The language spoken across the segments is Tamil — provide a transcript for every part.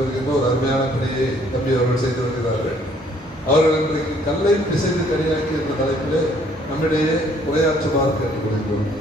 ஒரு அருமையான பணியை தம்பி அவர்கள் செய்து வருகிறார்கள். அவர்கள் இன்றைக்கு கல்லை பிசைந்து கனியாக்கி என்ற தலைப்பிலே நம்மிடையே உரையாற்றுமாறு கேட்டுக்கொள்கிறோம்.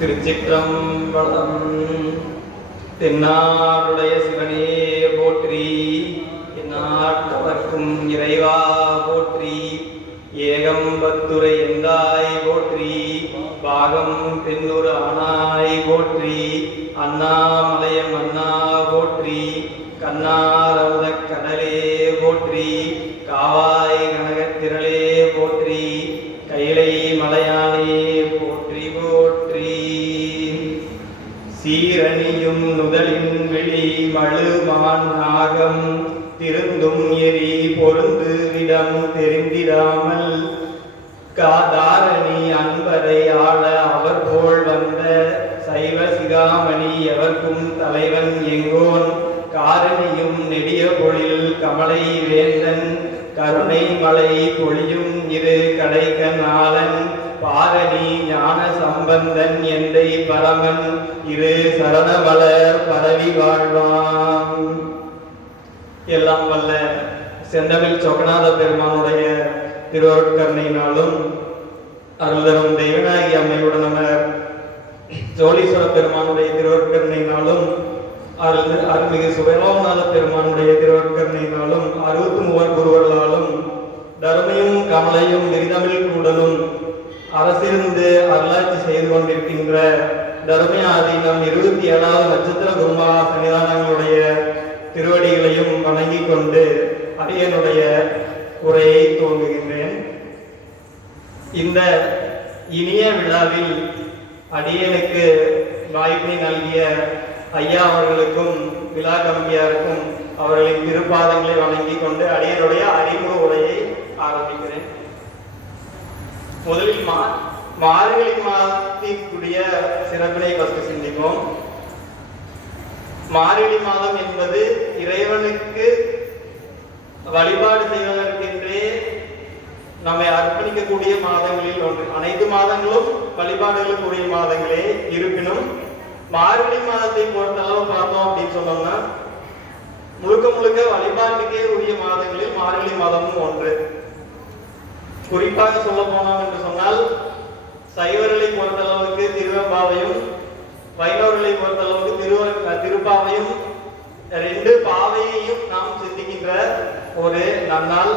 திருச்சிற்றம்பலம். தென்னாடுடைய சிவனே போற்றி, எந்நாட்டவர்க்கும் இறைவா போற்றி, ஏகம்பத்துரை எந்தாய் போற்றி, பாகம் தென்னூறு ஆனாய் போற்றி, அண்ணாமலையம் அண்ணா போற்றி, கண்ணாரமுத கடலே போற்றி, காவாய் கனகத்திரளே போற்றி, கைலை மலையானே போற்றி போற்றி. சீரணியும் நுதலின் வெளி மழுமான் நாகம் திருந்தும் எரி பொருந்து இடம் தெரிந்திடாமல் காதாரணி அன்பரை ஆள அவர் போல் வந்த சைவ சிகாமணி எவர்க்கும் தலைவன் எங்கோன் காரணியும் நெடிய பொழில் கமலை வேந்தன் கருணை மலை பொழியும் இரு கடைக்க நாளன் பாரணி ஞான சம்பந்தன் எந்தை பரமன் இரு சரணமலர் பரவி வாழ்வான். எல்லாம் வல்ல செந்தமிழ் சொக்கநாத பெருமானுடைய திருவருட்கருணையினாலும் அருள்தரும் தெய்வநாயகி அம்மையுடன் அமர் ஜோலீஸ்வர பெருமானுடைய திருவருட்கருணையினாலும் அருள்மிகு சுபலோகநாத பெருமானுடைய திருவருட்கருணையினாலும் 63 குருவர்களாலும் தர்மையும் கமலையும் விரிதமிழ் கூடலும் அரசிருந்து அருளாட்சி செய்து கொண்டிருக்கின்ற தர்மயாதீனம் 27வது நட்சத்திர குருமா சன்னிதானங்களுடைய திருவடிகளையும் வணங்கிக் கொண்டு அடியனுடைய உரையை துவங்குகின்றேன். இந்த இனிய விழாவில் அடியனுக்கு வாய்ப்பினை நல்கிய ஐயா அவர்களுக்கும் விழா கமிட்டியாருக்கும் அவர்களின் திருப்பாதங்களை வணங்கிக் கொண்டு அடியனுடைய அறிமுக உரையை ஆரம்பிக்கிறேன். முதலில் மார்கழி மாதத்திற்குரிய சிறப்பினை பற்றி சிந்திப்போம். மார்கழி மாதம் என்பது இறைவனுக்கு வழிபாடு செய்வதற்கென்றே நம்மை அர்ப்பணிக்கக்கூடிய மாதங்களில் ஒன்று. அனைத்து மாதங்களும் வழிபாடுகளுக்குரிய மாதங்களே. இருப்பினும் மார்கழி மாதத்தை பொறுத்தளவு பார்த்தோம் அப்படின்னு சொன்னோம்னா முழுக்க முழுக்க வழிபாட்டுக்கே உரிய மாதங்களில் மார்கழி மாதமும் ஒன்று. குறிப்பாக சொல்ல போனோம் என்று சொன்னால் சைவர்களை பொறுத்தளவுக்கு திருவெம்பாவையும் வைணவர்களை பொறுத்தளவுக்கு திருப்பாவையும் ரெண்டு பாவையையும் நாம் சிந்திக்கின்ற ஒரு நன்னாள்.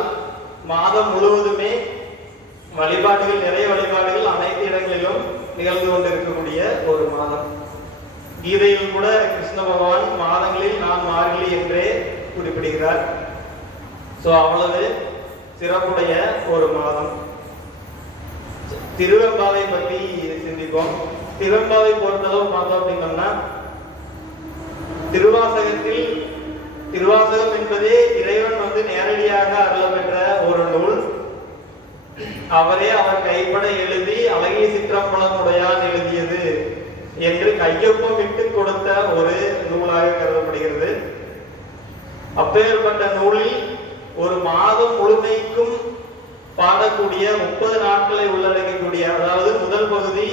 மாதம் முழுவதுமே வழிபாடுகள், நிறைய வழிபாடுகள் அனைத்து இடங்களிலும் நிகழ்ந்து கொண்டிருக்கக்கூடிய ஒரு மாதம். கீதையில் கூட கிருஷ்ண பகவான் மாதங்களில் நான் மார்கழி என்றே குறிப்பிடுகிறார். அவ்வளவு சிறப்புடைய ஒரு மாதம். திருவெம்பாவை பற்றி சிந்திப்போம். திருவெம்பாவை பொறுத்தளவு பார்த்தோம் அப்படின்னா திருவாசகம் என்பதே இறைவன் நேரடியாக அருள பெற்ற ஒரு நூல். அவரே அவர் கைப்பட எழுதி அழகிய சிற்றம்பலம் உடையான் எழுதியது என்று கையொப்பம் விட்டு கொடுத்த ஒரு நூலாக கருதப்படுகிறது. அப்பேற்பட்ட நூலில் ஒரு மாதம் முழுமைக்கும் பாடக்கூடிய 30 நாட்களை உள்ளடக்கக்கூடிய, அதாவது முதல் பகுதி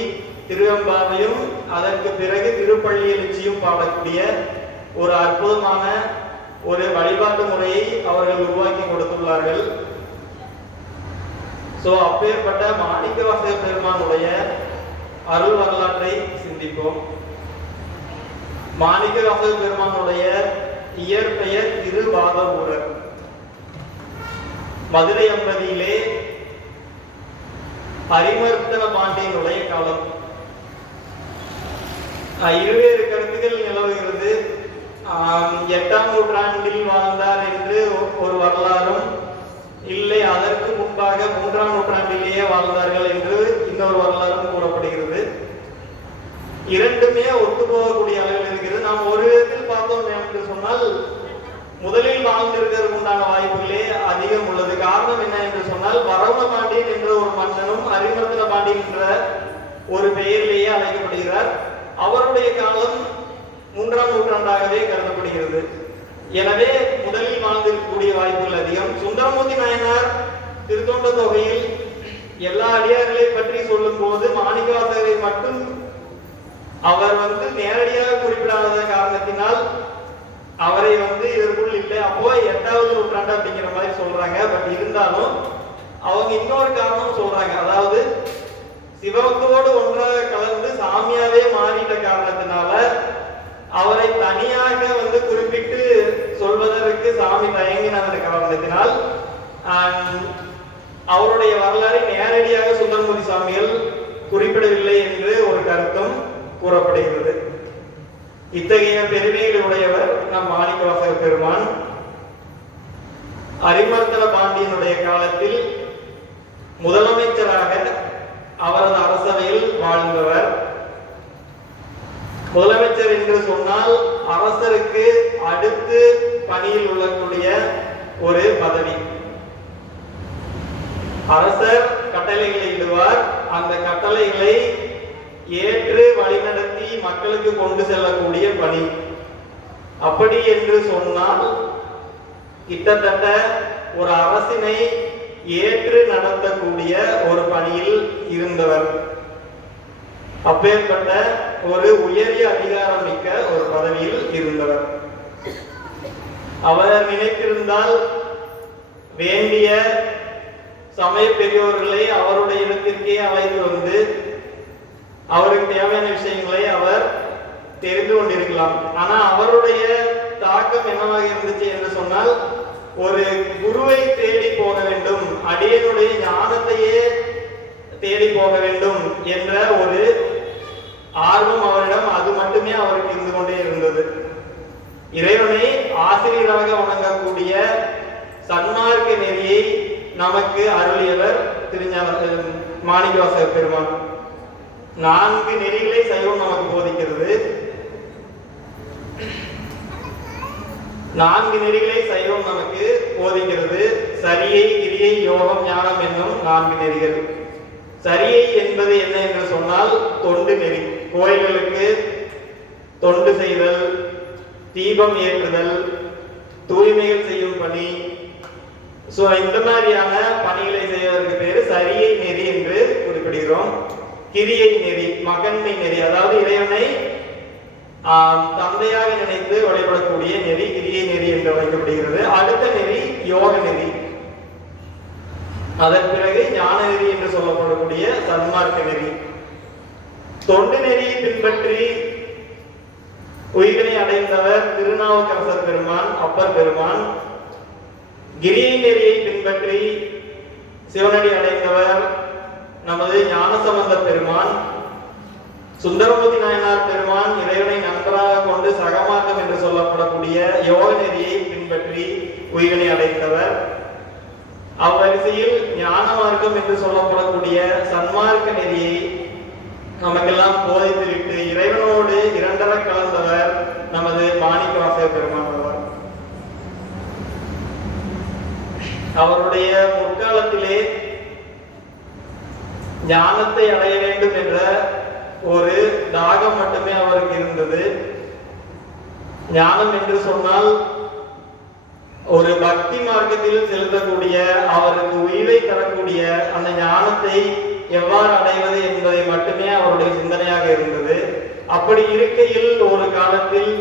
திருவெம்பாவையும் அதற்கு பிறகு திருப்பள்ளி எழுச்சியும் பாடக்கூடிய ஒரு அற்புதமான ஒரு வழிபாட்டு முறையை அவர்கள் உருவாக்கி கொடுத்துள்ளார்கள். அப்பேற்பட்ட மாணிக்கவாசக பெருமானுடைய அருள் வரலாற்றை சிந்திப்போம். மாணிக்கவாசக பெருமானுடைய இயற்பெயர் திருவாதவூரர். மதுரை அம்பதியிலே பரிவர்த்தன பாண்டியனுடைய காலம். இருவேறு கருத்துக்கள் நிலவுகிறது. 8ஆம் நூற்றாண்டில் வாழ்ந்தார் என்று ஒரு வரலாறும், இல்லை அதற்கு முன்பாக 3ஆம் நூற்றாண்டிலேயே வாழ்ந்தார்கள் என்று இன்னொரு வரலாறும் கூறப்படுகிறது. இரண்டுமே ஒத்துப்போகக்கூடிய அளவில் இருக்கிறது. நாம் ஒரு விதத்தில் பார்த்தோம் என்று சொன்னால் முதலில் வாழ்ந்திருக்கிறதுக்கு உண்டான வாய்ப்புகளே அதிகம் உள்ளது. காரணம் என்ன என்று சொன்னால், வரவண பாண்டியன் என்ற ஒரு மன்னனும் அரிமர்த்தன பாண்டியன் என்ற ஒரு பெயரிலேயே அழைக்கப்படுகிறார். அவருடைய காலம் 3ஆம் நூற்றாண்டாகவே கருதப்படுகிறது. எனவே முதலில் வாழ்ந்திருக்கக்கூடிய வாய்ப்புகள் அதிகம். சுந்தரமூர்த்தி நாயனார் திருத்தொண்ட தொகையில் எல்லா அடியார்களை பற்றி சொல்லும் போது மாணிக்கவாசகரை மட்டும் அவர் நேரடியாக குறிப்பிடாத காரணத்தினால் அவரை இதற்குள் இல்லை. அப்போ 8வது நூற்றாண்டு அப்படிங்கிற மாதிரி சொல்றாங்க. பட் இருந்தாலும் அவங்க இன்னொரு காரணம் சொல்றாங்க. அதாவது சிவத்தோடு ஒன்றாக கலந்து சாமியாவே மாறிட்ட காரணத்தினால அவரை தனியாக குறிப்பிட்டு சொல்வதற்கு சாமி தயங்கின காரணத்தினால் அவருடைய வரலாறை நேரடியாக சுந்தரமூர்த்தி சாமிகள் குறிப்பிடவில்லை என்று ஒரு கருத்தும் கூறப்படுகிறது. இத்தகைய பெருமைகளை உடையவர் நம் மாணிக்கவாசக பெருமான். அரிமர்த்தன பாண்டியனுடைய காலத்தில் முதலமைச்சராக அவரது அரசவையில் வாழ்ந்தவர். முதலமைச்சர் என்று சொன்னால் அரசருக்கு அடுத்து பணியில் உள்ளக்கூடிய ஒரு பதவி. அரசர் கட்டளைகளை இடுவார். அந்த கட்டளைகளை ஏற்று வழிநடத்தி மக்களுக்கு கொண்டு செல்லக்கூடிய பணி. அப்படி என்று சொன்னால் கிட்டத்தட்ட ஒரு அரசினை ஏற்று நடத்தக்கூடிய ஒரு பணியில் இருந்தவர். அப்பேற்பட்ட ஒரு உயரிய அதிகாரம் மிக்க ஒரு பதவியில் இருந்தவர். அவர் நினைத்திருந்தால் வேண்டிய சமய பெரியோர்களை அவருடைய இடத்திற்கே அழைத்து வந்து அவருக்கு தேவையான விஷயங்களை அவர் தெரிந்து கொண்டிருக்கலாம். ஆனா அவருடைய தாக்கம் என்னவாக இருந்துச்சு என்று சொன்னால், ஒரு குருவை தேடி போக வேண்டும், அடியனுடைய ஞானத்தையே தேடி போக வேண்டும் என்ற ஒரு ஆர்வம் அவரிடம் அது மட்டுமே அவருக்கு இருந்து கொண்டே இருந்தது. இறைவனை ஆசிரியராக வணங்கக்கூடிய சன்மார்க்க நெறியை நமக்கு அருளியவர் மாணிக்கவாசக பெருமான். 4 நெறிகளை சைவம் நமக்கு போதிக்கிறது. 4 நெறிகளை சைவம் நமக்கு போதிக்கிறது. சரியை, கிரியை, யோகம், ஞானம் என்னும் 4 நெறிகள். சரியை என்பது என்ன என்று சொன்னால் தொண்டு நெறி. கோயில்களுக்கு தொண்டு செய்தல், தீபம் ஏற்றுதல், தூய்மைகள் செய்யும் பணி, இந்த மாதிரியான பணிகளை செய்வதற்கு பேரு சரியை நெறி என்று குறிப்பிடுகிறோம். கிரியை நெறி, மகன்மை நெறி, அதாவது இறைவனை தந்தையாக நினைத்து வழிபடக்கூடிய நெறி கிரியை நெறி என்று அழைக்கப்படுகிறது. அடுத்த நெறி யோக நெறி. அதன் பிறகு ஞான நெறி என்று சொல்லப்படக்கூடிய சன்மார்க்க நெறி. தொண்டு நெறியை பின்பற்றி உயிரை அடைந்தவர் திருநாவுக்கரசர் பெருமான், அப்பர் பெருமான். கிரியை நெறியை பின்பற்றி சிவனடி அடைந்தவர் நமது ஞானசம்பந்த பெருமான். சுந்தரமூர்த்தி நாயனார் பெருமான் இறைவனை நன்றாக கொண்டு சகமார்க்கம் என்று சொல்லப்படக்கூடிய யோக நெறியை பின்பற்றி உயிரை அடைந்தவர். அவ்வரிசையில் ஞான மார்க்கம் என்று சொல்லப்படக்கூடிய சன்மார்க்க நெறியை நமக்கெல்லாம் போதித்துவிட்டு இறைவனோடு இரண்டர கலந்தவர் நமது மாணிக்கவாசக பெருமான். அவருடைய முற்காலத்திலே ஞானத்தை அடைய வேண்டும் என்ற ஒரு தாகம் மட்டுமே அவருக்கு இருந்தது. ஞானம் என்று சொன்னால் ஒரு பக்தி மார்க்கத்தில் செலுத்தக்கூடிய, அவருக்கு உயிரை தரக்கூடிய அந்த ஞானத்தை எவ்வாறு அடைவது என்பதை மட்டுமே அவருடைய சிந்தனையாக இருந்தது. அப்படி இருக்கையில் ஒரு காலத்தில்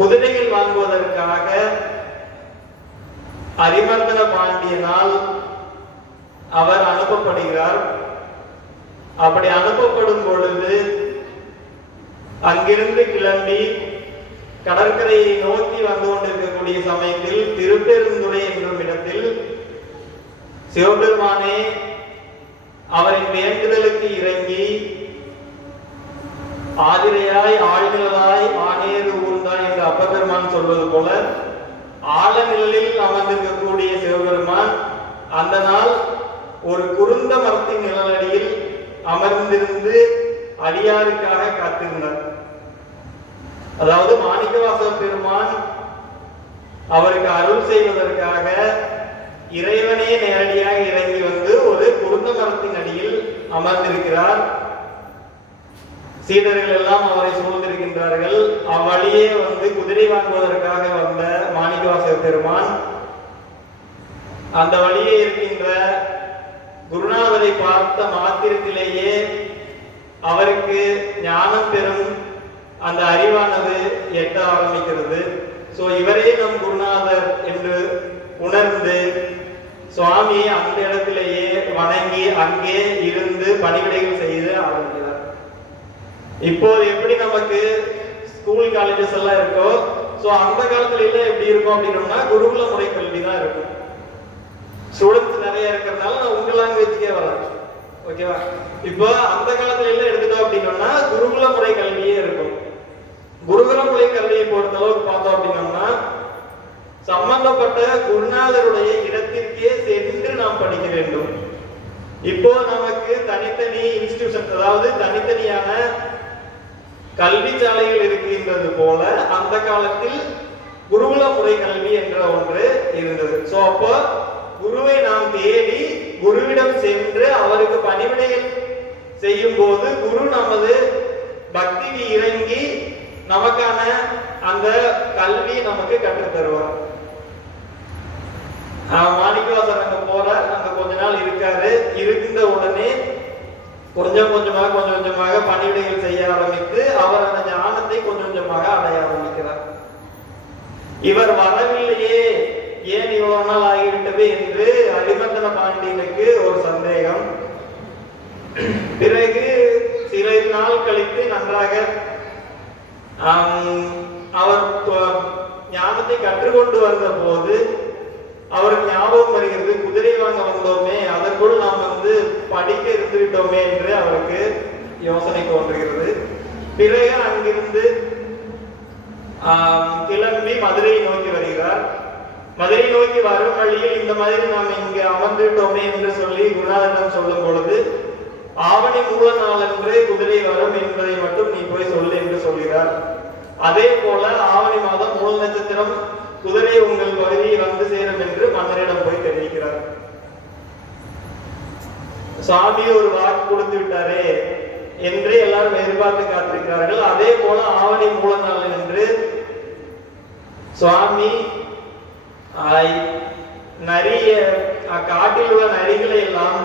குதிரைகள் வாங்குவதற்காக அரிமர்த்தன பாண்டியனால் அவர் அனுப்பப்படுகிறார். அப்படி அனுப்பப்படும் பொழுது அங்கிருந்து கிளம்பி கடற்கரையை நோக்கி வந்து கொண்டிருக்கக்கூடிய சமயத்தில் திருப்பெருந்துறை என்னும் இடத்தில் சிவபெருமானே அவரின் வேண்டுதலுக்கு இறங்கி ஆதிரையாய் ஆழ்நிழலாய் ஆனேறு ஊர்ந்தாய் என்று அப்பெருமான் சொல்வது போல ஆழ நிழலில் அமர்ந்திருக்கக்கூடிய சிவபெருமான் அந்த நாள் ஒரு குருந்த மரத்தின் நிழலடியில் அமர்ந்திருந்து அடியாருக்காக காத்திருந்தார். அதாவது மாணிக்கவாசக பெருமான் அவருக்கு அருள் செய்வதற்காக இறைவனே நேரடியாக இறங்கி வந்து ஒரு குருந்த மரத்தின் அடியில் அமர்ந்திருக்கிறார். சீடர்கள் எல்லாம் அவரை சூழ்ந்திருக்கின்றார்கள். அவ்வழியே வந்து குதிரை வாங்குவதற்காக வந்த மாணிக்கவாசக பெருமான் அந்த வழியே இருக்கின்ற குருநாதரை பார்த்த மாத்திரத்திலேயே அவருக்கு ஞானம் பெறும் அந்த அறிவானது எட்ட ஆரம்பிக்கிறது. சோ இவரே நம் குருநாதர் என்று உணர்ந்து சுவாமியை அந்த இடத்திலேயே வணங்கி அங்கே இருந்து பணிவிடைகள் செய்து ஆரம்பிக்கிறார். இப்போது எப்படி நமக்கு ஸ்கூல் காலேஜஸ் எல்லாம் இருக்கோ, சோ அந்த காலத்துல எல்லாம் எப்படி இருக்கும் அப்படின்னா குருகுல முறை கல்வி தான் இருக்கும். ஸ்டூடெண்ட்ஸ் நிறைய இருக்கிறதுனால நான் உங்க லாங்குவேஜ்க்கே வரேன், ஓகேவா? இப்போ அந்த காலத்துல எல்லாம் எடுத்துட்டோம் அப்படின்னா குருகுல முறை கல்வியே இருக்கும். குருகுல முறை கல்வியை பொறுத்த அளவுக்கு பார்த்தோம் அப்படின்னா சம்பந்தப்பட்ட குருநாதருடைய இடத்திற்கே சென்று நாம் படிக்க வேண்டும். இப்போ நமக்கு தனித்தனி இன்ஸ்டிடியூஷன், அதாவது தனித்தனியான கல்வி சாலைகள் இருக்கின்றது போல அந்த காலத்தில் குருகுல முறை கல்வி என்ற ஒன்று இருந்தது. சோ அப்போ குருவை நாம் தேடி குருவிடம் சென்று அவருக்கு பணிவிடைகள் செய்யும் போது குரு நமது பக்திக்கு இறங்கி நமக்கான அந்த கல்வி நமக்கு கற்றுத் தருவார். மாணிக்கவாசர் அங்க போறார், அங்க கொஞ்ச நாள் இருக்காரு. இருந்த உடனே கொஞ்சம் கொஞ்சமாக பணிவிடைகள் செய்ய ஆரம்பித்து அவர் அந்த ஞானத்தை கொஞ்சம் கொஞ்சமாக அடைய ஆரம்பிக்கிறார். இவர் வரவில்லையே, ஏன் இவ்வளவு நாள் ஆகிவிட்டது என்று அரிமர்தன பாண்டியனுக்கு ஒரு சந்தேகம். பிறகு சில நாள் கழித்து நன்றாக அவர் ஞானத்தை கற்றுக்கொண்டு வந்த போது அவருக்கு ஞாபகம் வருகிறது, குதிரை வாங்க வந்தோமே, அதற்குள் நாம் வந்து படிக்க இருந்துவிட்டோமே என்று அவருக்கு யோசனை தோன்றுகிறது. பிறகு அங்கிருந்து கிளம்பி மதுரையை நோக்கி வருகிறார். மதுரை நோக்கி வரும் வழியில் இந்த மாதிரி நாம் இங்கு அமர்ந்துவிட்டோமே என்று சொல்லி குருநாதரிடம் சொல்லும் பொழுது ஆவணி மூல நாளன்று குதிரை வரும் என்பதை மட்டும் நீ போய் சொல்லு என்று சொல்கிறார். அதே போல ஆவணி மாதம் மூல நட்சத்திரம் குதிரை உங்கள் பகுதியை வந்து சேரும் என்று மன்னரிடம் போய் தெரிவிக்கிறார். சுவாமி ஒரு வாக்கு கொடுத்து விட்டாரே என்று எல்லாரும் எதிர்பார்த்து காத்திருக்கிறார்கள். அதே போல ஆவணி மூல நாள் என்று சுவாமி நரிய காட்டில் உள்ள நரிகளை எல்லாம்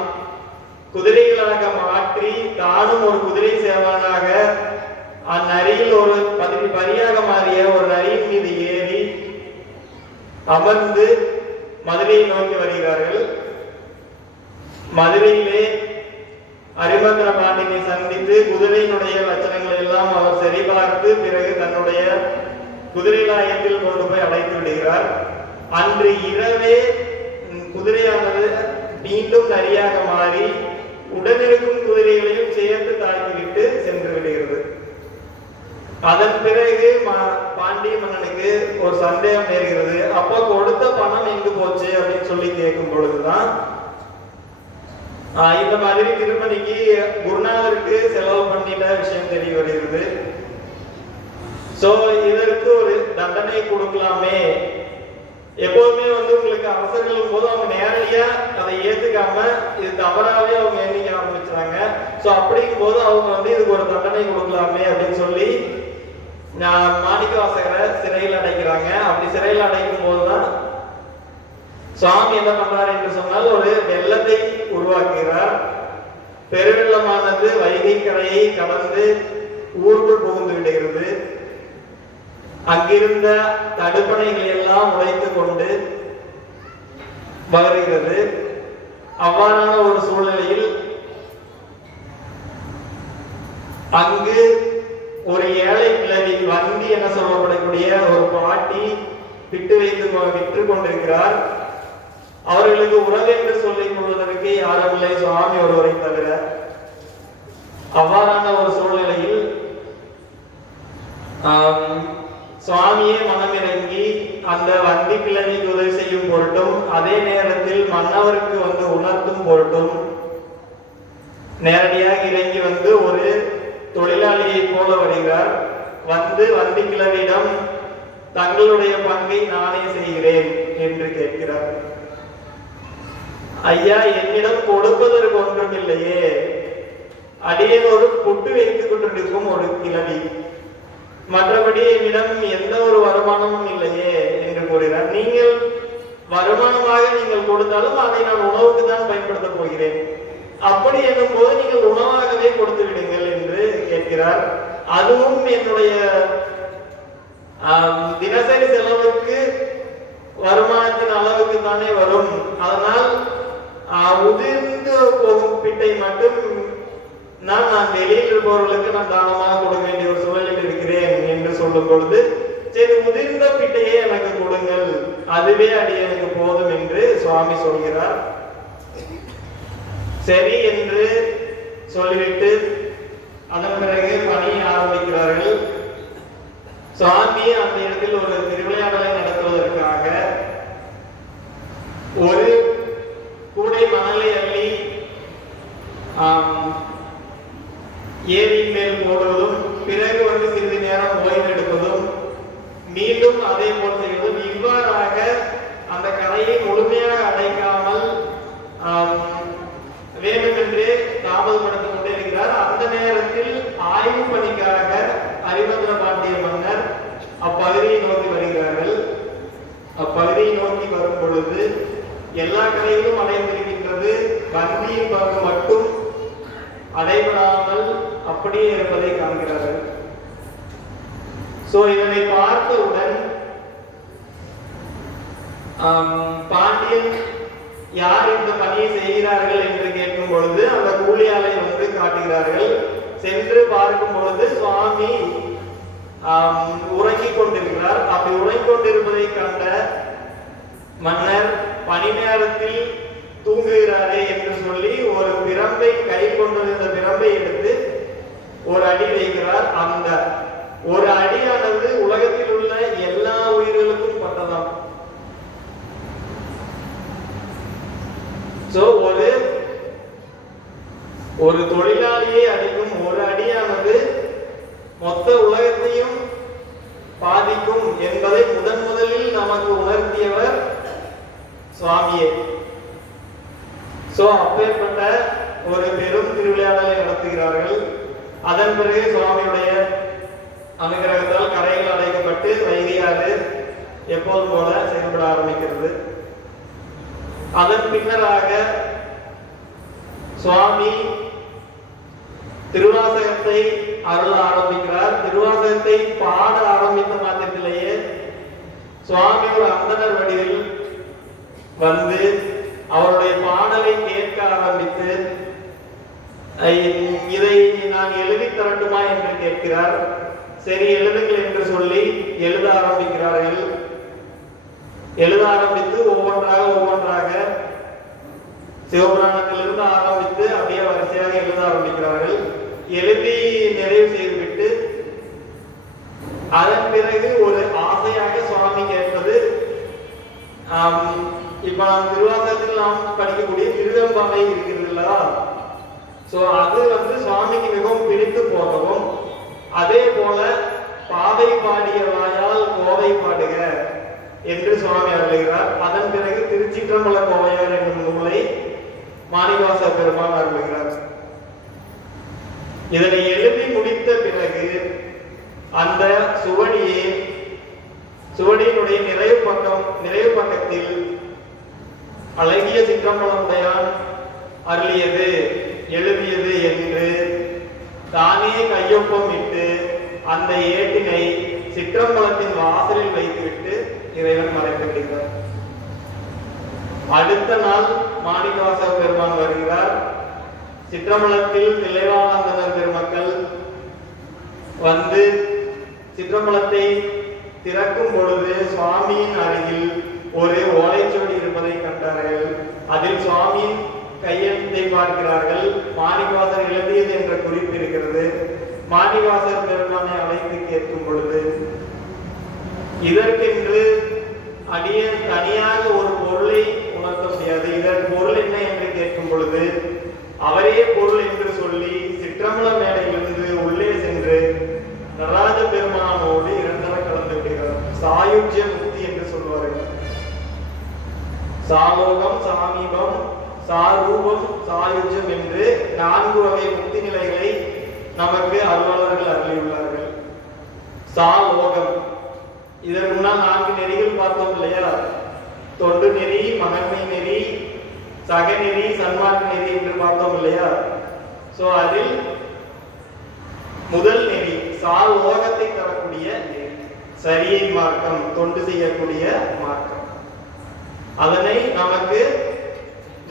குதிரைகளாக மாற்றி தானும் ஒரு குதிரை சேவனாக அந்நரியில் ஒரு பரியாக மாறிய ஒரு நரியின் மீது ஏறி அமர்ந்து மதுரையை நோக்கி வருகிறார்கள். மதுரையிலே அரிமர்தன பாண்டியனை சந்தித்து குதிரையினுடைய லட்சணங்களை எல்லாம் அவர் சரிபார்த்து பிறகு தன்னுடைய குதிரை லாயத்தில் கொண்டு போய் அடைத்து விடுகிறார். அன்று இரவே குதிரையானது மீண்டும் நரியாக மாறி உடனிருக்கும் குதிரைகளையும் சேர்த்து தாக்கிவிட்டு சென்று விடுகிறது. அதன் பிறகு பாண்டிய மன்னனுக்கு ஒரு சந்தேகம் நேர்கிறது. அப்போ கொடுத்த பணம் எங்கு போச்சு அப்படின்னு சொல்லி கேட்கும் பொழுதுதான் இந்த மாதிரி திருப்பணிக்கு குருநாதருக்கு செலவு பண்ணிட்ட விஷயம் தெரிய வருகிறது. சோ இதற்கு ஒரு தண்டனை கொடுக்கலாமே. எப்போதுமே வந்து உங்களுக்கு அரசர்களும் போது அவங்க நேரடியா அதை ஏத்துக்காம இது தவறாவே அவங்க எண்ணிக்க ஆரம்பிச்சாங்க. சோ அப்படிங்கும் போது அவங்க வந்து இதுக்கு ஒரு தண்டனை கொடுக்கலாமே அப்படின்னு சொல்லி மாணிக்கவாசகரை சிறையில் அடைக்கிறாங்க. அப்படி சிறையில் அடைக்கும் போதுதான் சுவாமி என்ன பண்றாரு என்று சொன்னால் ஒரு வெள்ளத்தை உருவாக்குகிறார். பெருவெள்ளமானது வைகை கரையை கடந்து ஊருக்குள் புகுந்து விடுகிறது. அங்கிருந்த தடுப்பணைகளை எல்லாம் உடைத்துக் கொண்டு வருகிறது. அவ்வாறான ஒரு சூழ்நிலையில் அங்கு ஒரு ஏழை கிழவி வண்டி என சொல்லப்படக்கூடிய ஒரு பாட்டி விற்று கொண்டிருக்கிறார். அவர்களுக்கு உறவு என்று சொல்லிக் கொள்வதற்கு யாரும் இல்லை, சுவாமி ஒருவரை தவிர. அவ்வாறான ஒரு சூழ்நிலையில் சுவாமியே மனமிறங்கி அந்த வண்டி கிழவிக்கு உதவி செய்யும் பொருட்டும் அதே நேரத்தில் மன்னவருக்கு வந்து உணர்த்தும் பொருட்டும் நேரடியாக இறங்கி வந்து ஒரு தொழிலாளியை போல வருகிறார். வந்து வண்டி கிழவியிடம் தங்களுடைய பங்கை நானே செய்கிறேன் என்று கேட்கிறார். ஐயா, என்னிடம் கொடுப்பதற்கு ஒன்றும் இல்லையே, அடியேன் ஒரு புட்டு வைத்துக் கொண்டிருக்கும் ஒரு கிழவி, மற்றபடி என்னிடம் எந்த ஒரு வருமானமும் இல்லையே என்று கூறுகிறார். நீங்கள் வருமானமாக நீங்கள் கொடுத்தாலும் அதை நான் உணவுக்கு தான் பயன்படுத்த போகிறேன், அப்படி என்னும் போது நீங்கள் உணவாகவே கொடுத்து விடுங்கள் என்று கேட்கிறார். அதுவும் என்னுடைய தினசரி செலவுக்கு வருமானத்தின் அளவுக்கு தானே வரும், அதனால் உதிர்ந்து போகும் பிட்டை மட்டும் நான் வெளியில் இருப்பவர்களுக்கு நான் தானமாக கொடுக்க வேண்டிய ஒரு சூழலில் இருக்கிறேன் என்று சொல்லும் பொழுது, சரி உதிர்ந்த பிட்டையே எனக்கு கொடுங்கள், அதுவே அடியேனுக்கு போதும் என்று சுவாமி சொல்கிறார். சரி என்று சொல்லிவிட்டு அதன் பிறகு பணியை ஆரம்பிக்கிறார்கள். சுவாமி அந்த இடத்தில் ஒரு திருவிளையாடலை நடத்துவதற்காக ஒரு கூடை மணலை அள்ளி ஏரியின் மேல் போடுவதும், பிறகு வந்து சிறிது நேரம் ஓய்வு எடுப்பதும், மீண்டும் அதே போல் செய்வதும், இவ்வாறாக அந்த கரையை முழுமையாக அடைக்காமல் வேண்டுமென்றே தாமதப்படுத்திக் கொண்டே இருக்கிறார். அந்த நேரத்தில் ஆய்வு பணிக்காக ஹரிபத்ர பாண்டிய மன்னர் அப்பகுதியை நோக்கி வருகிறார்கள். அப்பகுதியை நோக்கி வரும் பொழுது எல்லா கரையிலும் அடைந்திருக்கின்றது, வந்தியின் பங்கு மட்டும் அடைபடாமல் அப்படியே இருப்பதை காண்கிறார்கள். சோ இதனை பார்த்தவுடன் பாண்டியன் யார் இந்த பணியை செய்கிறார்கள் என்று கேட்கும் பொழுது அந்த கூலியாளை வந்து காட்டுகிறார்கள். சென்று பார்க்கும் பொழுது சுவாமி உறங்கிக் கொண்டிருக்கிறார். அப்படி உறங்கிக் கொண்டிருப்பதை கண்ட மன்னர் பணி நேரத்தில் தூங்குகிறாரே என்று சொல்லி ஒரு பிரம்பை கை கொண்டிருந்த பிரம்பை எடுத்து ஒரு அடி வைக்கிறார். அந்த ஒரு அடியானது உலகத்தில் உள்ள எல்லா உயிர்களுக்கும் பட்டதாம். சோ ஒரு தொழிலாளியை அடிக்கும் ஒரு அடியானது மொத்த உலகத்தையும் பாதிக்கும் என்பதை முதலில் நமக்கு உணர்த்தியவர் சுவாமியே. சோ அப்பேற்பட்ட ஒரு பெரும் திருவிளையாடலை நடத்துகிறார்கள். அதன் பிறகு சுவாமியுடைய அனுகிரகத்தால் கரைகள் அடைக்கப்பட்டு வைகையாறு எப்போதும் போல செயல்பட ஆரம்பிக்கிறது. அதன் பின்னராக சுவாமி திருவாசகத்தை அருள ஆரம்பிக்கிறார். திருவாசகத்தை பாட ஆரம்பித்த மாத்திரத்திலேயே சுவாமி ஒரு அந்தனர் வடிவில் வந்து அவருடைய பாடலை கேட்க ஆரம்பித்து, இதை நான் எழுதி தரட்டுமா என்று கேட்கிறார். சரி எழுதுங்கள் என்று சொல்லி எழுத ஆரம்பிக்கிறார்கள். எழுத ஆரம்பித்து ஒவ்வொன்றாக சிவபுராணத்திலிருந்து ஆரம்பித்து அப்படியே வரிசையாக எழுத ஆரம்பிக்கிறார்கள். எழுதி நிறைவு செய்துவிட்டு அதன் பிறகு ஒரு ஆசையாக சுவாமி கேட்பது, இப்ப நாம் திருவாசகத்தில் நாம் படிக்கக்கூடிய திருவெம்பாவை இருக்கிறது இல்லவா, சோ அது வந்து சுவாமிக்கு மிகவும் பிடித்து போகவும், அதே போல பாவை பாடிய வாயால் கோவை பாடுக என்று சுவாமி அருளுகிறார். அதன் பிறகு திருச்சிற்றம்பல கோவையார் என்னும் நூலை மாணிக்கவாச பெருமான் அருளுகிறார். இதனை எழுதி முடித்த பிறகு அந்த சுவடியினுடைய நிறைவு பக்கத்தில் அழகிய சிற்றம்பலமுடையான் அருளியது எழுதியது என்று தானே கையொப்பம் இட்டு அந்த ஏட்டினை சிற்றம்பலத்தின் வாசலில் வைத்துவிட்டு இறைவன் மறைத்து விடுகிறார். அடுத்த நாள் மாணிக்கவாச பெருமான் வருகிறார். சிற்றம்பலத்தில் தில்லைவாழாந்தனர் பெருமக்கள் வந்து சிற்றம்பலத்தை திறக்கும் பொழுது சுவாமியின் அருகில் ஒரு ஓலைச்சுவடி இருப்பதை கண்டார்கள். அதில் சுவாமியின் கையெழுத்தை பார்க்கிறார்கள். மாணிக்கவாசர் எழுதியது என்ற குறிப்பு இருக்கிறது. மாணிவாசர் பெருமானை அழைத்து கேட்கும் பொழுது, இதற்கென்று அடியேன் தனியாக ஒரு பொருளை உணர்த்த முடியாது, இதன் பொருள் என்ன என்று கேட்கும் பொழுது அவரே பொருள் என்று சொல்லி சிற்றம்பல மேடையிலிருந்து உள்ளே சென்று நடராஜ பெருமானோடு இரண்டரை கலந்து விடுகிறார். சாயுஜ்ய முக்தி என்று சொல்வார்கள். சாலோகம், சாமீபம், சாரூபம், சாயுஜ்யம் என்று 4 வகை முக்தி நிலைகளை நமக்கு அருளாளர்கள் அருளியுள்ளார்கள். சாலோகம், இதற்கு முன்னால் 4 நெறிகள் பார்த்தோம் இல்லையா? தொண்டு நெறி, மகன்மை நெறி, சகநெறி, சன்மார்க்க நெறி என்று பார்த்தோம் இல்லையா? சோ அதில் முதல் நெறி சாலோகத்தை தரக்கூடிய நெறி, சரியை மார்க்கம், தொண்டு செய்யக்கூடிய மார்க்கம். அதனை நமக்கு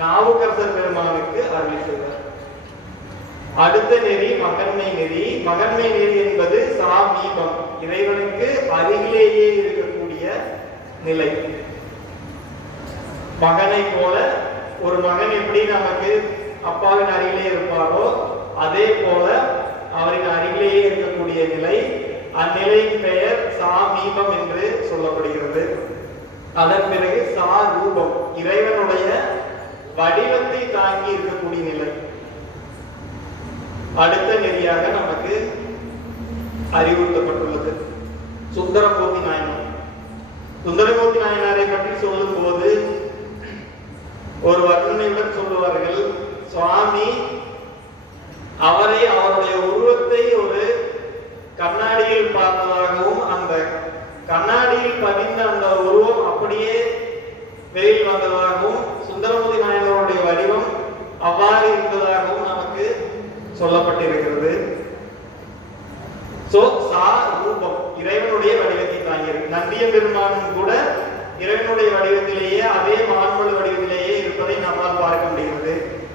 நாவுக்கரசர் பெருமானுக்கு அருளி செய்தார். அடுத்த நெறி மகன்மை நெறி. மகன்மை நெறி என்பது சாமீபம், இறைவனுக்கு அருகிலேயே இருக்கக்கூடிய நிலை. மகனை போல ஒரு மகன் எப்படி நமக்கு அப்பாவின் அருகிலே இருப்பாரோ அதே போல அவரின் அருகிலேயே இருக்கக்கூடிய நிலை, அந்நிலையின் பெயர் சாமீபம் என்று சொல்லப்படுகிறது. அதன் பிறகு சாரூபம், இறைவனுடைய வடிவத்தை தாங்கி இருக்கக்கூடிய நிலை அடுத்த நெறியாக நமக்கு அறிவுறுத்தப்பட்டுள்ளது. சுந்தரமூர்த்தி நாயனார். சுந்தரமூர்த்தி நாயனாரை பற்றி சொல்லும் போது ஒரு வர்ணனையுடன் சொல்லுவார்கள், சுவாமி அவரை அவருடைய உருவத்தை ஒரு கண்ணாடியில் பார்த்ததாகவும் அந்த கண்ணாடியில் பதிந்த அந்த உருவம் அப்படியே வெளியில் வந்ததாகவும் சுந்தரமூர்த்தி நாயனாருடைய வடிவம் அவ்வாறு இருந்ததாகவும் நமக்கு சொல்லப்பட்டிருக்கிறது. ரூபம் இறைவனுடைய வடிவத்தை தாங்கியிருக்கு. நந்திய பெருமானும் கூட இறைவனுடைய வடிவத்திலேயே அதே மான்மழு வடிவத்திலேயே இருப்பதை நம்மால் பார்க்க முடிகிறது.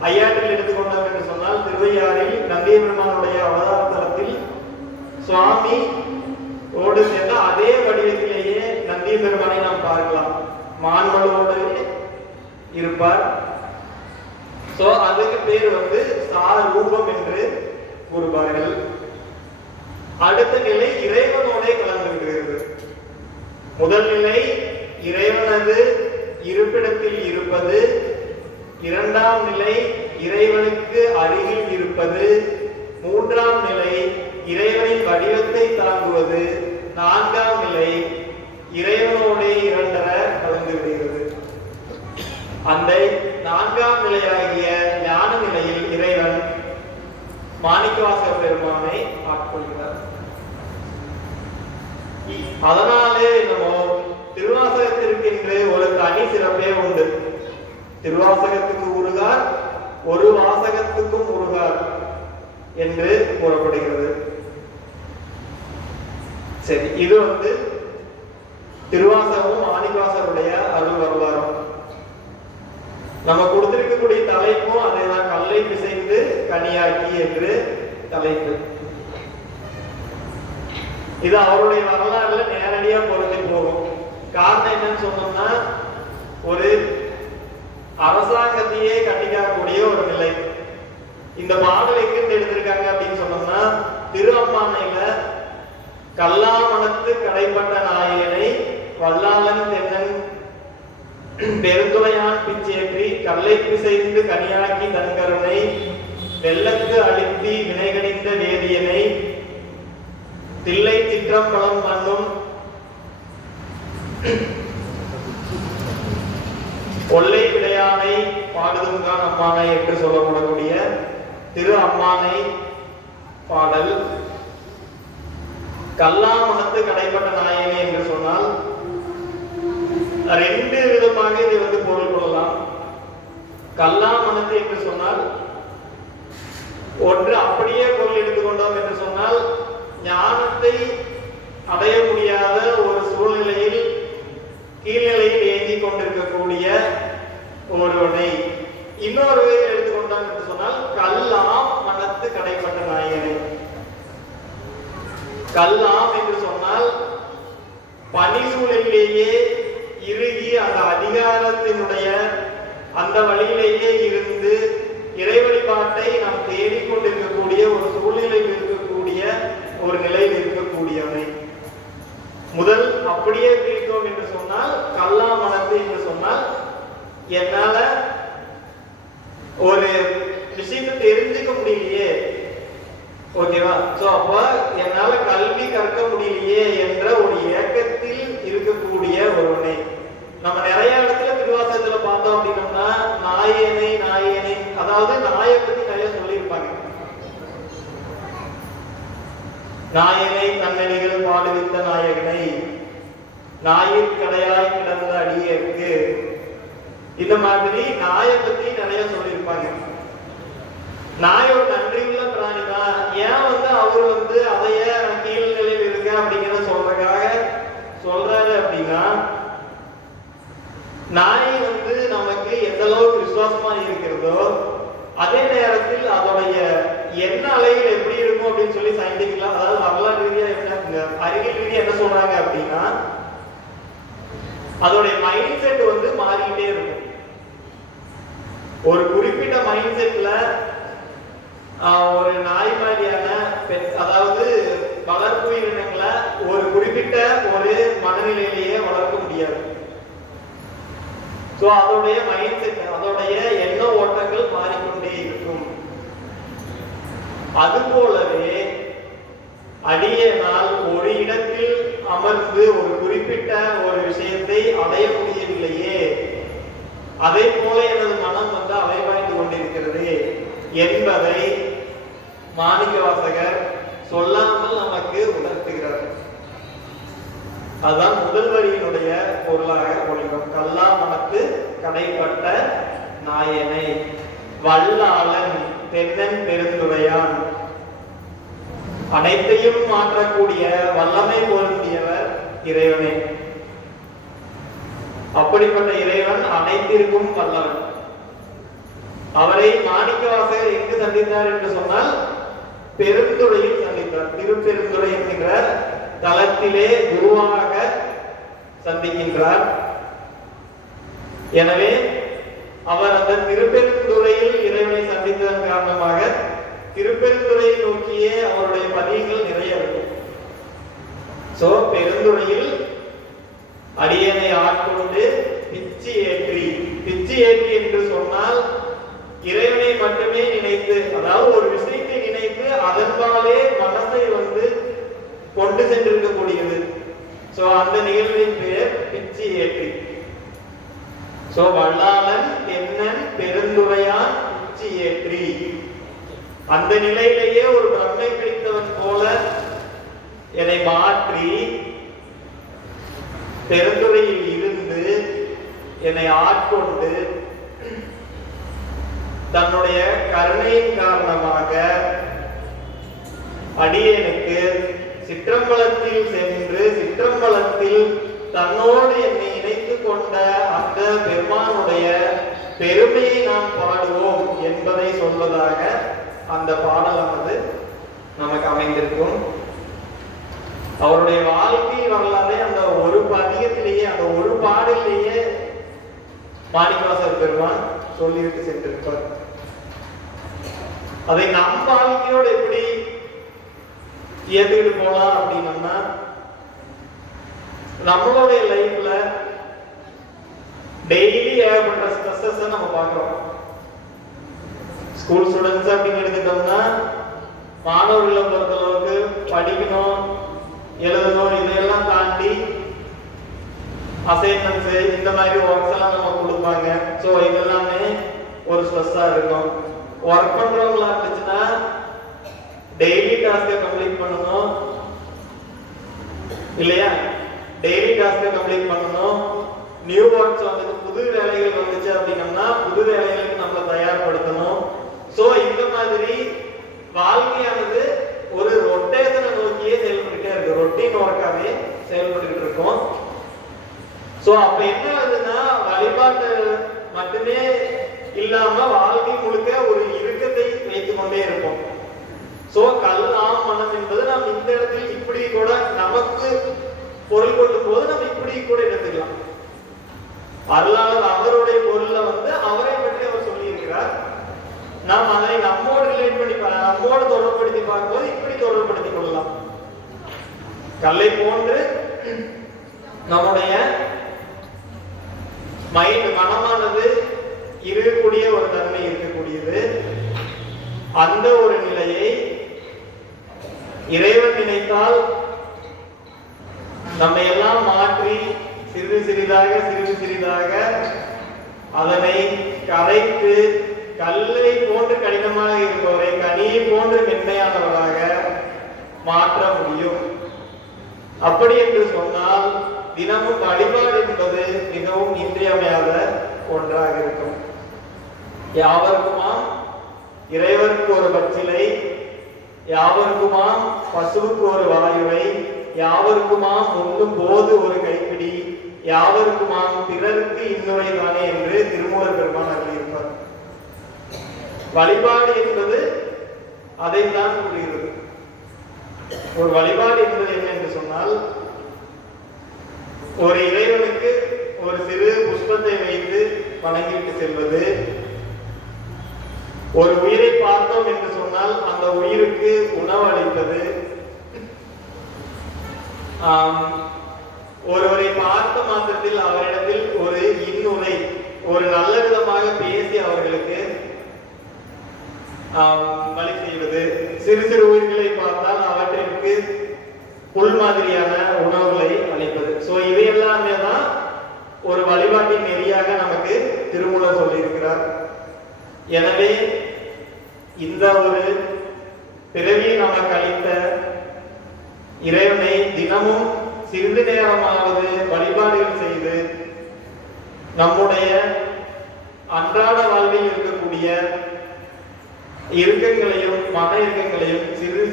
ஐயாற்றில் எடுத்துக்கொண்டோம் என்று சொன்னால் திருவையாறில் நந்திய பெருமானுடைய அவதார தலத்தில் சுவாமி ஓடு சேர்ந்த அதே வடிவத்திலேயே நந்திய பெருமானை நாம் பார்க்கலாம். மான்மழுவோடு இருப்பார். சோ அதுக்கு பேர் சாரூபம் என்று கூறுவார்கள். அடுத்த நிலை இறைவனோட கலந்து விடுகிறது. முதல் நிலை இறைவனது இருப்பிடத்தில் இருப்பது, இரண்டாம் நிலை இறைவனுக்கு அருகில் இருப்பது, மூன்றாம் நிலை இறைவனின் வடிவத்தை தாங்குவது, நான்காம் நிலை இறைவனோட இரண்டரை கலந்து விடுகிறது. அந்த நான்காம் நிலையாகிய ஞான நிலையில் இறைவன் மாணிக்கவாசக பெருமானை ஆட்கொள்கிறார். அதனாலே நம்ம திருவாசகத்திற்கு ஒரு தனி சிறப்பே உண்டு. திருவாசகத்துக்கு உருகார், ஒரு வாசகத்துக்கும் உருகார் என்று கூறப்படுகிறது. சரி, இது திருவாசகமும் மாணிக்கவாசகருடைய அருள் வரலாறும். நம்ம கொடுத்திருக்கக்கூடிய தலைப்பும் அதேதான், கல்லை பிசைந்து கனியாக்கி என்று தலைப்பு. இது அவருடைய வரலாறுல நேரடியா பொருந்தி போகும். காரணம் என்னன்னு சொன்னோம்னா, ஒரு அரசாங்கத்தையே கட்டிக்காக்கூடிய ஒரு நிலை. இந்த பாடல் எங்கிருந்து எடுத்திருக்காங்க அப்படின்னு சொன்னோம்னா, திரு அம்மானையில கல்லாமணத்து கடைப்பட்ட நாயகனை வல்லாளன் தென்னன் பெருந்துளையான் பிச்சேற்றி கல்லை பிசைந்து கனியாக்கி தன்கருணை வெள்ளத்து அழுத்தி வினைகணிந்த வேதியனை தில்லை சிற்றம்பலம் மண்ணும் ஒல்லை விளையானை பாடுதுங்கான் அம்மானை என்று சொல்லப்படக்கூடிய திரு அம்மானை பாடல். கல்லாமணத்து கடைப்பட்ட நாயகனை என்று சொன்னால் ரெண்டு விதமாக இதை பொருள் கொள்ளலாம். கல்லாமணத்து என்று சொன்னால் ஒன்று அப்படியே பொருள் எடுத்துக்கொண்டோம் என்று சொன்னால் ஞானத்தை அடைய முடியாத ஒரு சூழ்நிலையில் கீழ்நிலையில் இயங்கிக் கொண்டிருக்கக்கூடிய ஒருவனை. இன்னொரு வகையில் எடுத்துக்கொண்டோம் என்று சொன்னால் கல்லாம் மனத்து கடைப்பட்ட நாயகனை. கல்லாம் என்று சொன்னால் பணி சூழலிலேயே இறுகி அந்த அதிகாரத்தினுடைய அந்த வழியிலேயே இருந்து இறை வழிபாட்டை நாம் தேடிக்கொண்டிருக்கக்கூடிய ஒரு சூழ்நிலையில் இருக்கக்கூடிய ஒரு நிலையில் இருக்கக்கூடியவனை. முதல் அப்படியே பிரித்தோம் என்று சொன்னால், கல்லா மனத்து என்று சொன்னால், என்னால ஒரு விஷயத்தை தெரிஞ்சுக்க முடியலையே, ஓகேவா? சோ அப்ப என்னால கல்வி கற்க முடியலையே என்ற ஒரு ஏக்கத்தில் இருக்கக்கூடிய ஒருவனை. நம்ம நிறைய இடத்துல திருவாசகத்துல பார்த்தோம் அப்படின்னோம்னா, நாயனை நாயனை, அதாவது நாயை பத்தி நிறைய சொல்லியிருப்பாங்க. நாயனை தன்னடிகள் பாடுவித்த நாயகனை, நாயிற் கடையாய் கிடந்த அடியேற்கு, இந்த மாதிரி நாயை பத்தி நிறைய சொல்லியிருப்பாங்க. நாய் ஒரு நன்றியுள்ள பிராணி தான். ஏன் அவர் அதைய கீழ் நிலையில் இருக்க அப்படிங்கிறத சொல்றதுக்காக சொல்றாரு அப்படின்னா, நாய் நமக்கு எந்த அளவுக்கு விசுவாசமா இருக்கிறதோ, அதே நேரத்தில் அதோடைய என்ன அலைகள் எப்படி இருக்கும் அப்படின்னு சொல்லி சயின்டிபிக்கலா, அதாவது வரலாறு ரீதியா என்ன, அறிவியல் ரீதியா என்ன சொல்றாங்க அப்படின்னா, அதோடைய மைண்ட் செட் மாறிக்கிட்டே இருக்கும். ஒரு குறிப்பிட்ட மைண்ட் செட்ல ஒரு நாய் மாதிரியான அதாவது வளர்ப்பு உயிரினங்களை ஒரு குறிப்பிட்ட ஒரு மனநிலையிலேயே வளர்க்க முடியாது. சோ அதோடைய மைண்ட் செட், அதோடைய எண்ண ஓட்டங்கள் மாறிக்கொண்டே இருக்கும். அது போலவே அடியேனால் ஒரு இடத்தில் அமர்ந்து ஒரு குறிப்பிட்ட ஒரு விஷயத்தை அடைய முடியவில்லையே, அதே போல எனது மனம் அலைவாய்ந்து கொண்டிருக்கிறது என்பதை மாணிக்கவாசகர் சொல்லாமல் நமக்கு உணர்த்துகிறார். அதுதான் முதல் வரியினுடைய பொருளாக ஒழிக்கும். கல்லா மனத்து கடைப்பட்ட நாயனை, வல்லாளன் தென்னன் பெருந்துரையான், அனைத்தையும் மாற்றக்கூடிய வல்லமை பொருந்தியவர் இறைவனே. அப்படிப்பட்ட இறைவன் அனைத்திற்கும் வல்லவன். அவரை மாணிக்கவாசகர் எங்கு சந்தித்தார் என்று சொன்னால், பெருந்துறையில் சந்தித்தார். திருப்பெருந்துறை என்கின்ற தலத்திலே குருவாக சந்திக்கின்றார். எனவே அவர் அந்த திருப்பெருந்துறையில் இறைவனை சந்தித்ததன் காரணமாக திருப்பெருந்துறையை நோக்கியே அவருடைய பதியங்கள் நிறைய இருக்கும். சோ பெருந்துறையில் அடியனை ஆட்கொண்டு பிச்சி ஏற்றி, பிச்சி ஏற்றி என்று சொன்னால் இறைவனை மட்டுமே நினைத்து, அதாவது ஒரு விஷயத்தை நினைத்து அதன்பாலே மனசை கொண்டு சென்றிருக்கக்கூடியது. சோ அந்த நிகழ்வின் பெயர் பிச்சி ஏற்றி. சோ வல்லாளன் தென்னன் பெருந்துரையான் பிச்சி ஏற்றி, அந்த நிலையிலேயே ஒரு பிரம்மை பிடித்தவன் போல என்னை மாற்றி பெருந்துறையில் இருந்து என்னை ஆட்கொண்டு தன்னுடைய கருணையின் காரணமாக அடியேனுக்கு சிற்றம்பலத்தில் சென்று சிற்றம்பலத்தில் தன்னோடு என்னை இணைத்துக் கொண்ட அந்த பெருமானுடைய பெருமையை நாம் பாடுவோம் என்பதை சொல்வதாக அந்த பாடலானது நமக்கு அமைந்திருக்கும். அவருடைய வாழ்க்கை வரலாறு அந்த ஒரு பதிகத்திலேயே, அந்த ஒரு பாடலிலேயே மாணிக்கவாசகர் பெருமான் சொல்லிவிட்டு சென்றிருப்பார். அதை நம் வாழ்க்கையோடு எப்படி ஏற்றுக்கிட்டு போலாம் அப்படின்னா, நம்மளுடைய லைஃப்ல டெய்லி ஏகப்பட்ட ஸ்ட்ரெஸ்ஸஸ் நம்ம பார்க்கிறோம். ஸ்கூல் ஸ்டூடெண்ட்ஸ் அப்படின்னு எடுத்துட்டோம்னா, மாணவர்களை பொறுத்தளவுக்கு படிக்கணும், எழுதணும், இதையெல்லாம் தாண்டி அசைன்மெண்ட்ஸ் இந்த மாதிரி ஒர்க்ஸ் எல்லாம் நம்ம கொடுப்பாங்க. ஸோ இதெல்லாமே ஒரு ஸ்ட்ரெஸ்ஸா இருக்கும். ஒர்க் பண்றவங்களா இருந்துச்சுன்னா டெய்லி டாஸ்கை கம்ப்ளீட் பண்ணணும் இல்லையா? டெய்லி டாஸ்கை கம்ப்ளீட் பண்ணணும். நியூ ஒர்க்ஸ் புது வேலைகள் வந்துச்சு அப்படின்னா புது வேலைகளுக்கு நம்மளை தயார்படுத்தணும். ஸோ இந்த மாதிரி வாழ்க்கையானது ஒரு ரொட்டேஷனை நோக்கியே செயல்பட்டுட்டே இருக்கு. ரொட்டீன் ஒர்க்காவே செயல்பட்டு இருக்கோம். சோ அப்ப என்ன ஆகுதுன்னா, வழிபாட்டு மட்டுமே இல்லாம வாழ்க்கை முழுக்க ஒரு இறுக்கத்தை வைத்துக் கொண்டே இருப்போம். சோ கல்லாம் மனம் என்பது நாம் இந்த இடத்தில் இப்படி கூட நமக்கு பொருள் கொள்ளும் போது நம்ம இப்படி கூட எடுத்துக்கலாம். அருளாளர் அவருடைய பொருள்ல அவரை பற்றி அவர் சொல்லி இருக்கிறார். நாம் அதை நம்மோடு ரிலேட் பண்ணி, நம்மோடு தொடர்படுத்தி பார்க்கும்போது இப்படி தொடர்படுத்திக் கொள்ளலாம். கல்லை போன்று நம்முடைய மனமானது இருக்கக்கூடிய ஒரு தன்மை இருக்கக்கூடியது. அந்த ஒரு நிலையை இறைவன் நினைத்தால் நம்மை எல்லாம் மாற்றி சிறிது சிறிதாக அதனை கரைத்து கல்லை போன்று கடினமாக இருப்பவரை கனியை போன்று மென்மையானவராக மாற்ற முடியும். அப்படி என்று சொன்னால் தினமும் வழிபாடு என்பது மிகவும் இன்றியமையாத ஒன்றாக இருக்கும். யாவருக்குமாம் இறைவருக்கு ஒரு பச்சிலை, யாவருக்குமாம் பசுவுக்கு ஒரு வாயுவை, யாவருக்குமாம் உண்ணும் போது ஒரு கைப்பிடி, யாவருக்குமாம் பிறருக்கு இன்னுரை தானே என்று திருமூலர் பெருமான் அருளியிருப்பார். வழிபாடு என்பது அதைத்தான் கூறுகிறது. ஒரு வழிபாடு என்பது என்ன என்று சொன்னால், ஒரு இறைவனுக்கு ஒரு சிறு புஷ்பத்தை வைத்து வணங்கிட்டு செல்வது, ஒரு உயிரை பார்த்தோம் என்று சொன்னால் அந்த உயிருக்கு உணவு அளிப்பது, ஒருவரை பார்த்த மாத்திரத்தில் அவரிடத்தில் ஒரு இன்னுரை, ஒரு நல்ல விதமாக பேசி அவர்களுக்கு வழி செய்வது, சிறு சிறு உயிர்களை பார்த்தால் அவற்றிற்கு புல் மாதிரியான உணவுகளை அளிப்பது. சோ இவை எல்லாமே தான் ஒரு வழிபாட்டின் நெறியாக நமக்கு திருமூலர் சொல்லியிருக்கிறார். எனவே இந்த ஒரு பிறவியை நமக்கு அளித்த இறைவனை தினமும் சிறிது நேரமாவது வழிபாடுகள் செய்து நம்முடைய அன்றாட வாழ்வில் இருக்கக்கூடிய இறுக்கங்களையும் மன இறுக்கங்களையும் சிறிது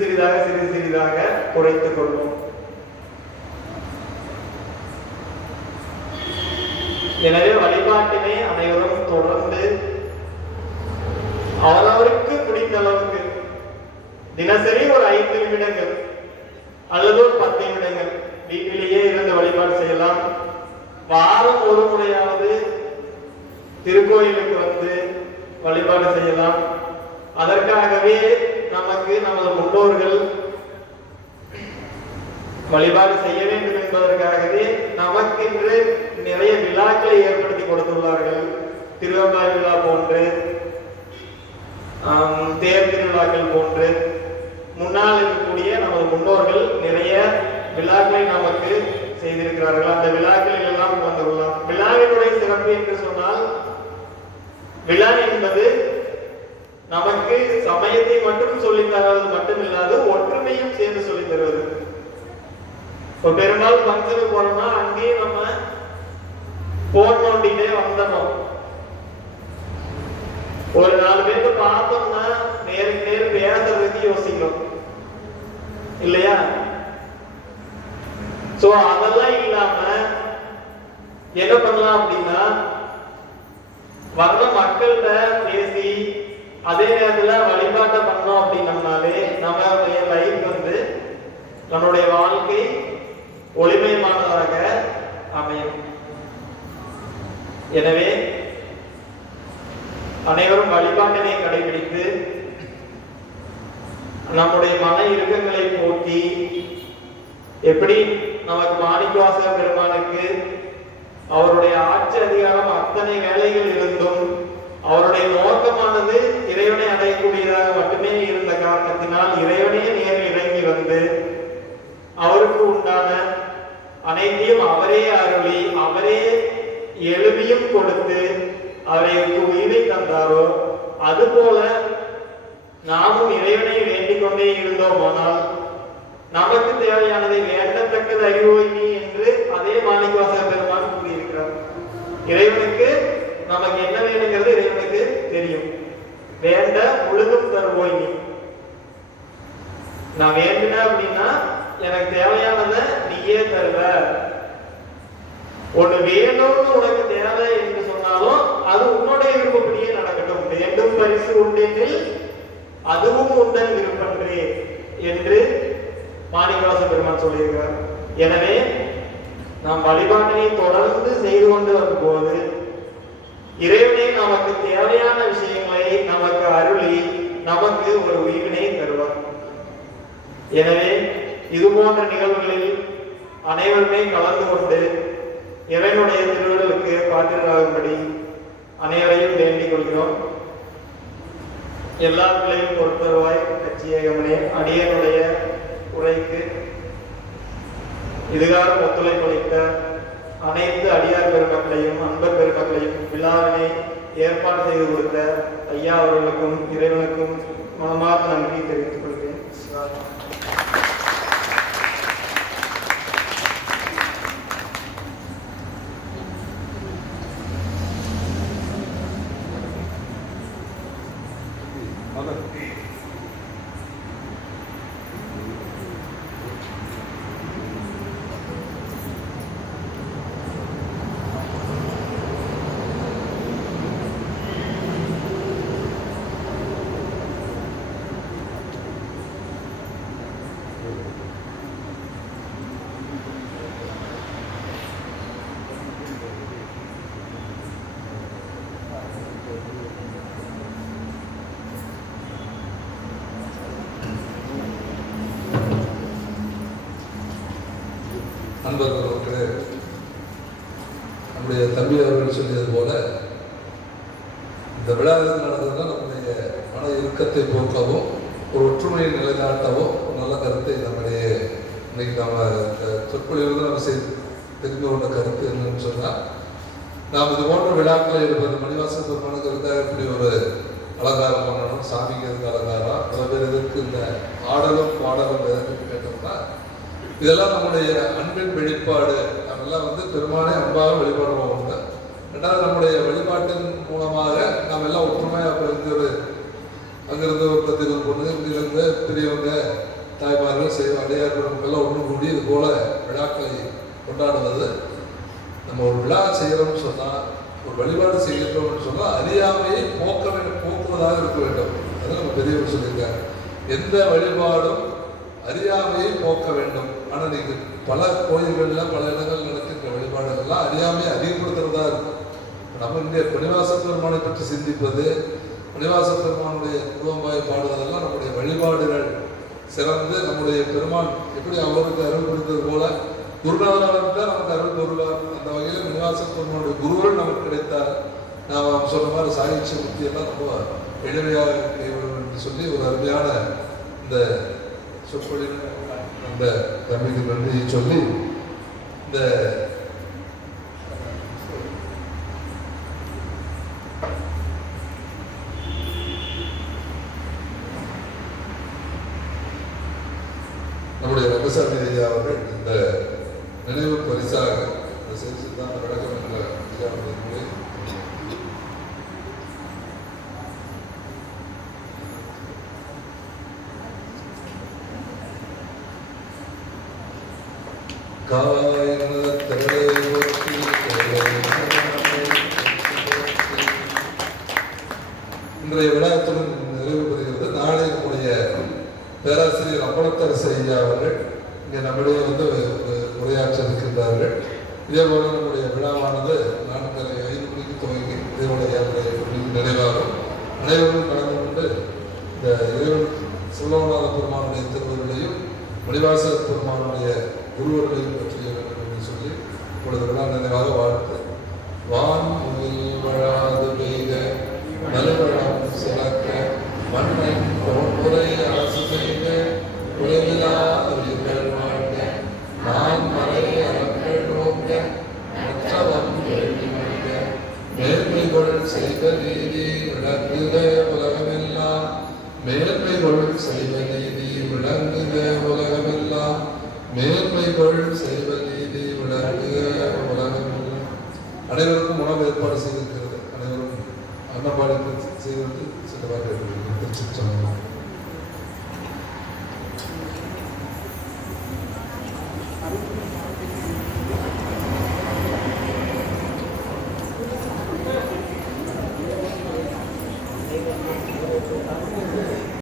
சிறிதாக குறைத்துக் கொள்வோம். எனவே வழிபாட்டினை அனைவரும் தொடர்ந்து அவரவருக்கு முடிந்த அளவுக்கு தினசரி ஒரு 5 நிமிடங்கள் அல்லது ஒரு 10 நிமிடங்கள் வீட்டிலேயே இருந்து வழிபாடு செய்யலாம். வாரம் ஒரு முறையாவது திருக்கோயிலுக்கு வந்து வழிபாடு செய்யலாம். அதற்காகவே நமக்கு நமது முன்னோர்கள் வழிபாடு செய்ய வேண்டும் என்பதற்காகவே நமக்கென்று நிறைய விழாக்களை ஏற்படுத்தி கொடுத்துள்ளார்கள். திருவம்பாய் விழா போன்று, தேர் திருவிழாக்கள் போன்று முன்னால் இருக்கக்கூடிய நமது முன்னோர்கள் நிறைய விழாக்களை நமக்கு செய்திருக்கிறார்கள். அந்த விழாக்களில் எல்லாம் வந்துள்ளோம். விழாவினுடைய சிறப்பு என்று சொன்னால், விழா என்பது நமக்கு சமயத்தை மட்டும் சொல்லித் தருவது மட்டுமில்லாது ஒற்றுமையும் சேர்ந்து சொல்லித் தருவது. பெரும்பாலும் ஃபங்க்ஷனுக்கு போறோம்னா அங்கேயே நம்ம போன் நோண்டிட்டே வந்துடணும். ஒரு 4 பேருக்கு பார்த்தோம்னா நேருக்கு நேர் பேசுறதுக்கு யோசிக்கிறோம் இல்லையா? சோ அதெல்லாம் இல்லாம என்ன பண்ணலாம் அப்படின்னா, வர்ற மக்கள்கிட்ட பேசி அதே நேரத்துல வழிபாட்டை பண்ணோம் அப்படின்னம்னாலே நம்மளுடைய லைஃப் வந்து நம்மளுடைய வாழ்க்கை ஒளிமயமானதாக அமையும். எனவே அனைவரும் வழிபாட்டினை கடைபிடித்து நம்முடைய மன இறுக்கங்களை போக்கி, எப்படி நமக்கு மாணிக்கவாசக பெருமானுக்கு அவருடைய ஆட்சி அதிகாரம் அத்தனை வேலைகள் இருந்தும் அவருடைய நோக்கமானது இறைவனை அடையக்கூடியதாக மட்டுமே இருந்த காரணத்தினால் இறைவனே நேரில் இறங்கி வந்து அவருக்கு உண்டான அனைத்தையும் அவரே அருளி அவரே எழுதியும் கொடுத்து அவருக்கு உயிரை தந்தாரோ, அதுபோல நாமும் இறைவனை வேண்டிக் கொண்டே இருந்தோமானால் நமக்கு தேவையானதை வேண்டத்தக்கது அறிவோய் நீ என்று அதே மாணிக்கவாசக பெருமான் கூறியிருக்கிறார். இறைவனுக்கு நமக்கு என்ன வேணுங்கிறது இறைவனுக்கு தெரியும். வேண்ட முழுதும் தருவோய் நீ. நான் வேண்டின அப்படின்னா எனக்கு தேவையானதை நீயே தருவ. ஒண்ணு வேணும்னு உனக்கு தேவை என்று சொன்னாலும் அது உன்னுடைய விருப்பப்படியே நடக்கட்டும். வேண்டும் பரிசு உண்டெனில் அதுவும் உந்தன் விருப்பன்றே என்று மாணிக்கவாசக பெருமான் சொல்லியிருக்கிறார். எனவே நாம் வழிபாட்டினை தொடர்ந்து செய்து கொண்டு வரும்போது இறைவனை நமக்கு தேவையான விஷயங்களை நமக்கு அருளி நமக்கு ஒரு உயிரினை தருவார். எனவே இது போன்ற நிகழ்வுகளில் அனைவருமே கலந்து கொண்டு இறைவனுடைய திருவிழலுக்கு பாத்திரராகும்படி அனைவரையும் வேண்டிக் கொள்கிறோம். எல்லார்களையும் பொறுத்தருவாய் கட்சியகமனே அடியனுடைய உரைக்கு இதுகாரம் ஒத்துழைப்பளித்த அனைத்து அடியார் பெருமக்களையும் அன்பர் பெருமக்களையும் விழாவினை ஏற்பாடு செய்து கொடுத்த ஐயா அவர்களுக்கும் இறைவனுக்கும் மனமார்ந்த நன்றி தெரிவித்துக் கொள்கிறேன். நண்பர்களே, நம்முடைய தம்பி அவர்கள் சொல்லியது போல இந்த விழாவில் நடந்ததுன்னா நம்முடைய மன இறுக்கத்தை போக்கவும் ஒரு ஒற்றுமையை நிலைநாட்டவும் ஒரு நல்ல கருத்தை நம்முடைய இன்னைக்கு நம்ம இந்த சொற்பொழிவில் நம்ம தெரிந்து கொண்ட கருத்து என்னன்னு சொன்னால், நாம் இது போன்ற விழாக்களை எடுப்பது மணிவாசல் பெருமானுக்கு இருந்தால் இப்படி ஒரு அலங்காரம் பண்ணணும், சாமிக்கு எதுக்கு அலங்காரம், பல பேர் எதற்கு இந்த ஆடலும் பாடலும் எதற்கு கேட்டோம்னா, இதெல்லாம் நம்முடைய அன்பின் வெளிப்பாடு. நம்மெல்லாம் பெருமானே அன்பாக வழிபடுறோம். ரெண்டாவது நம்முடைய வழிபாட்டின் மூலமாக நாம் எல்லாம் ஒற்றுமையாக இருந்து அங்கிருந்து ஒரு 10 பொண்ணு இங்கிருந்து பெரியவங்க தாய்மார்கள் செய்வோம் அடையார் எல்லாம் ஒன்று கூடி இது போல விழாக்களை கொண்டாடுவது. நம்ம ஒரு விழா செய்கிறோம்னு சொன்னால், ஒரு வழிபாடு செய்கிறோம்னு சொன்னால் அறியாமையை போக்குவதாக இருக்க வேண்டும். அது நம்ம பெரியவர் சொல்லியிருக்காங்க. எந்த வழிபாடும் அறியாமையை போக்க வேண்டும். ஆனால் நீங்கள் பல கோயில்களில் பல இடங்கள் நடக்கின்ற வழிபாடுகள்லாம் அறியாமையை அதிகப்படுத்துறதா இருக்கும். நம்ம இங்கே மணிவாச பெருமானை பற்றி சிந்திப்பது, மணிவாச பெருமானுடைய குடும்பாய் பாடுவதெல்லாம் நம்முடைய வழிபாடுகள் சிறந்து நம்முடைய பெருமான் எப்படி அவருக்கு அருள் கொடுத்தது போல குருநாதராக தான் நமக்கு அருள் பொருளார். அந்த வகையில் மணிவாச பெருமானுடைய குருவர்கள் நமக்கு கிடைத்தார். நாம் சொன்ன மாதிரி சாகித்ய முக்கியெல்லாம் ரொம்ப எளிமையாக என்று சொல்லி ஒரு அருமையான இந்த சொற்பொழிவு அந்த தம்பிக்கு நன்றியை சொல்லி இந்த நம்முடைய ரங்கசாமி ஐயா அவர்கள் இந்த நினைவு பரிசாக இந்த சித்தாந்த விளக்கம் என்ற ஐயாவுடைய இன்றைய விழாத்துடன் நிறைவு பெறுகிறது. நாளை நம்முடைய பேராசிரியர் அப்பளத்தரசு ஐயா அவர்கள் இங்கே நம்மிடையே உரையாற்ற இருக்கின்றார்கள். இதே போல நம்முடைய விழாவானது 4:30 மணிக்கு துவங்கி இதனுடைய நிறைவாகும். அனைவரும் கலந்து கொண்டு இந்த இறைவன் சிவலோகநாத பெருமானுடைய திருவருளையும் மணிவாச பெருமானுடைய குருவர்களையும் பற்றிய வேண்டும் என்று சொல்லி இப்பொழுது விழா நினைவாக வாழ்த்து. வான் வழாது பெய்க நலுவழம் சிறக்க மண்ணை முறை அரசு செய்க உலகிலா அறிவுகள் வாழ்க நான் மறை அறங்கள் நோக்க மற்றவம் வேண்டி மல்க மேன்மைகள் செய்த நீதி விளங்குக உலகமெல்லாம் மேன்மைகள் செய்த நீதி விளங்குக உலகமெல்லாம் மேன்மைகள் செய்த நீதி விளங்குக உலகமெல்லாம். அனைவருக்கும் உணவு ஏற்பாடு செய்திருக்கிறது. அனைவரும் அன்னபாடு செய்வது சிறப்பாக இருக்கிறது. திருச்சி